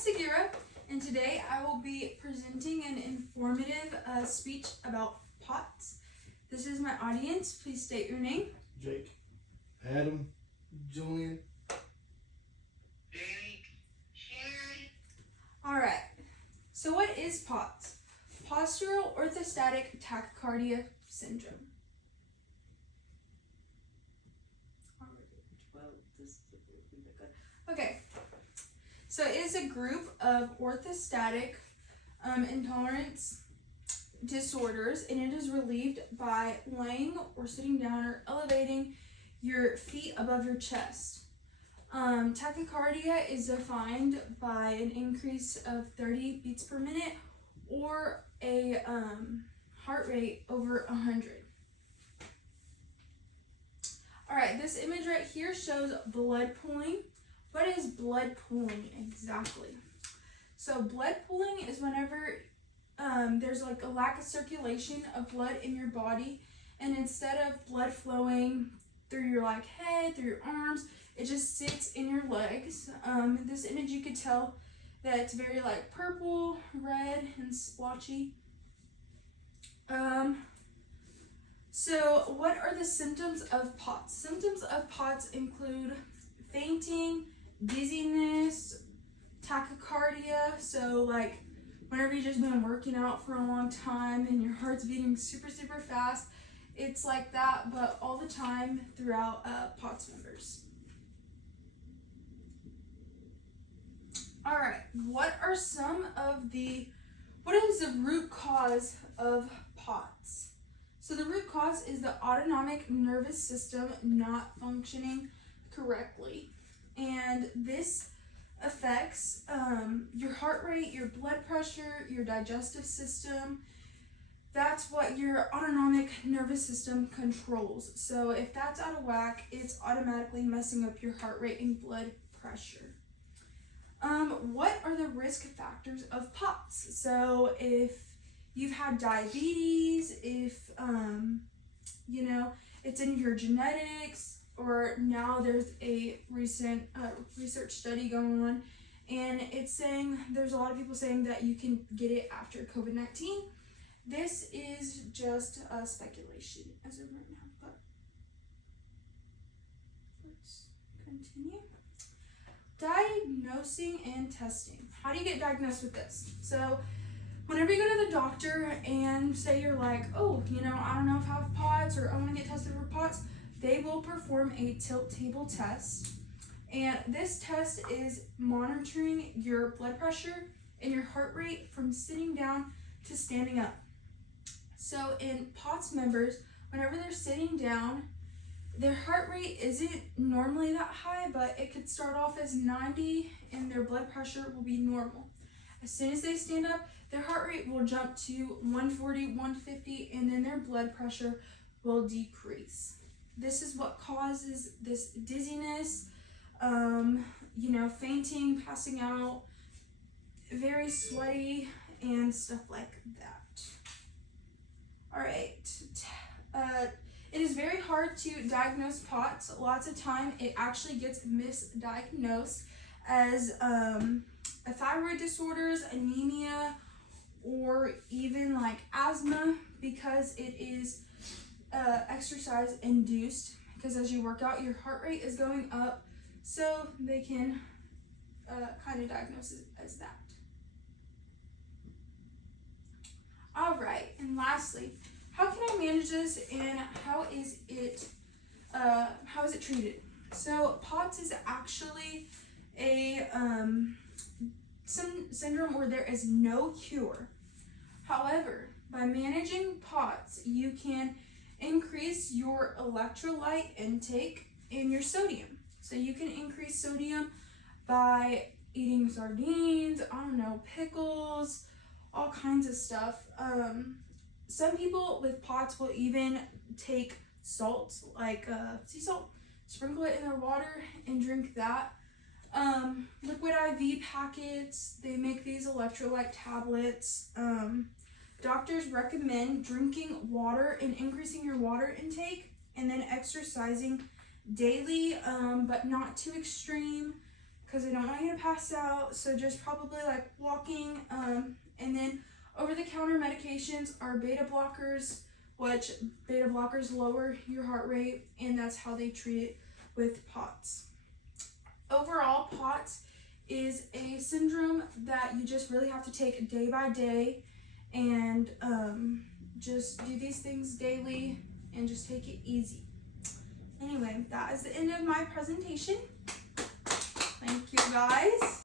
Sagira, and today I will be presenting an informative speech about POTS. This is my audience. Please state your name. Jake. Adam. Julian. Danny. Sherry. Alright, so what is POTS? Postural orthostatic tachycardia syndrome. Okay, so it is a group of orthostatic intolerance disorders, and it is relieved by laying or sitting down or elevating your feet above your chest. Tachycardia is defined by an increase of 30 beats per minute or a heart rate over 100. Alright, this image right here shows blood pooling. What is blood pooling exactly? So blood pooling is whenever there's like a lack of circulation of blood in your body, and instead of blood flowing through your like head, through your arms, it just sits in your legs. In this image you could tell that it's very like purple, red, and splotchy. So what are the symptoms of POTS? Symptoms of POTS include fainting, dizziness, tachycardia, so like whenever you've just been working out for a long time and your heart's beating super fast, it's like that, but all the time throughout POTS members. Alright, what is the root cause of POTS? So the root cause is the autonomic nervous system not functioning correctly, and this affects your heart rate, your blood pressure, your digestive system. That's what your autonomic nervous system controls. So if that's out of whack, it's automatically messing up your heart rate and blood pressure. What are the risk factors of POTS? So if you've had diabetes, if it's in your genetics, or now there's a recent research study going on, and it's saying there's a lot of people saying that you can get it after COVID-19. This is just speculation as of right now, but let's continue. Diagnosing and testing. How do you get diagnosed with this? So whenever you go to the doctor and say you're like, oh, I don't know if I have POTS or I want to get tested for POTS, they will perform a tilt table test. And this test is monitoring your blood pressure and your heart rate from sitting down to standing up. So in POTS members, whenever they're sitting down, their heart rate isn't normally that high, but it could start off as 90 and their blood pressure will be normal. As soon as they stand up, their heart rate will jump to 140, 150, and then their blood pressure will decrease. This is what causes this dizziness, fainting, passing out, very sweaty, and stuff like that. All right. It is very hard to diagnose POTS. Lots of time it actually gets misdiagnosed as a thyroid disorders, anemia, or even like asthma, because it is exercise induced, because as you work out your heart rate is going up, so they can kind of diagnose it as that. All right, and lastly, how can I manage this and how is it treated? So POTS is actually a syndrome where there is no cure. However, by managing POTS, you can increase your electrolyte intake and your sodium. So you can increase sodium by eating sardines, pickles, all kinds of stuff. Some people with POTS will even take salt, like sea salt, sprinkle it in their water and drink that. Liquid IV packets, they make these electrolyte tablets. Doctors recommend drinking water and increasing your water intake, and then exercising daily, but not too extreme, because I don't want you to pass out. So just probably like walking, and then over-the-counter medications are beta blockers, which beta blockers lower your heart rate, and that's how they treat it with POTS. Overall, POTS is a syndrome that you just really have to take day by day, and just do these things daily and just take it easy. Anyway, that is the end of my presentation. Thank you guys.